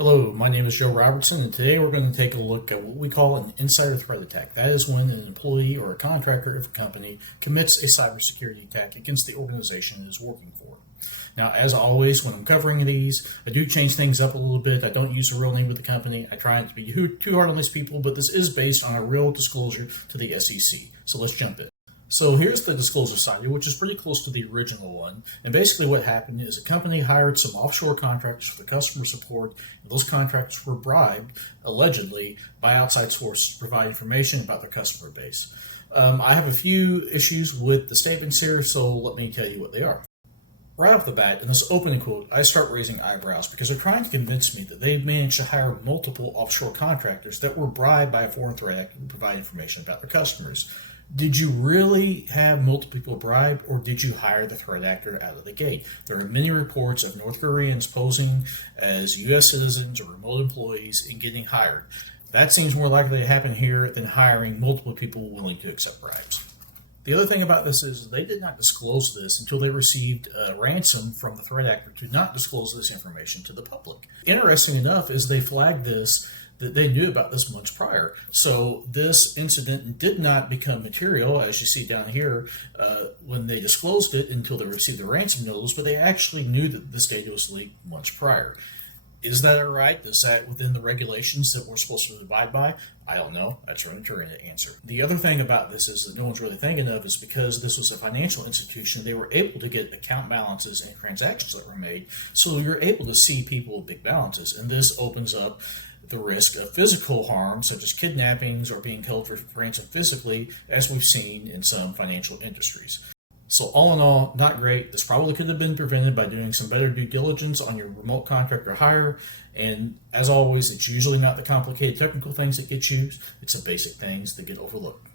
Hello, my name is Joe Robertson, and today we're going to take a look at what we call an insider threat attack. That is when an employee or a contractor of a company commits a cybersecurity attack against the organization it is working for. Now, as always, when I'm covering these, I do change things up a little bit. I don't use the real name of the company. I try not to be too hard on these people, but this is based on a real disclosure to the SEC. So let's jump in. So here's the disclosure side, which is pretty close to the original one. And basically what happened is a company hired some offshore contractors for customer support, and those contractors were bribed, allegedly, by outside sources to provide information about their customer base. I have a few issues with the statements here, so let me tell you what they are. Right off the bat, in this opening quote, I start raising eyebrows because they're trying to convince me that they've managed to hire multiple offshore contractors that were bribed by a foreign threat actor to provide information about their customers. Did you really have multiple people bribed, or did you hire the threat actor out of the gate? There are many reports of North Koreans posing as U.S. citizens or remote employees and getting hired. That seems more likely to happen here than hiring multiple people willing to accept bribes. The other thing about this is they did not disclose this until they received a ransom from the threat actor to not disclose this information to the public. Interesting enough is they flagged this that they knew about this months prior. So this incident did not become material, as you see down here, when they disclosed it until they received the ransom notice, but they actually knew that this data was leaked months prior. Is that all right? Is that within the regulations that we're supposed to abide by? I don't know. That's for an attorney to answer. The other thing about this is that no one's really thinking of is because this was a financial institution, they were able to get account balances and transactions that were made. So you're able to see people with big balances. And this opens up the risk of physical harm, such as kidnappings or being held for ransom physically, as we've seen in some financial industries. So all in all, not great. This probably could have been prevented by doing some better due diligence on your remote contractor hire. And as always, it's usually not the complicated technical things that get used. It's the basic things that get overlooked.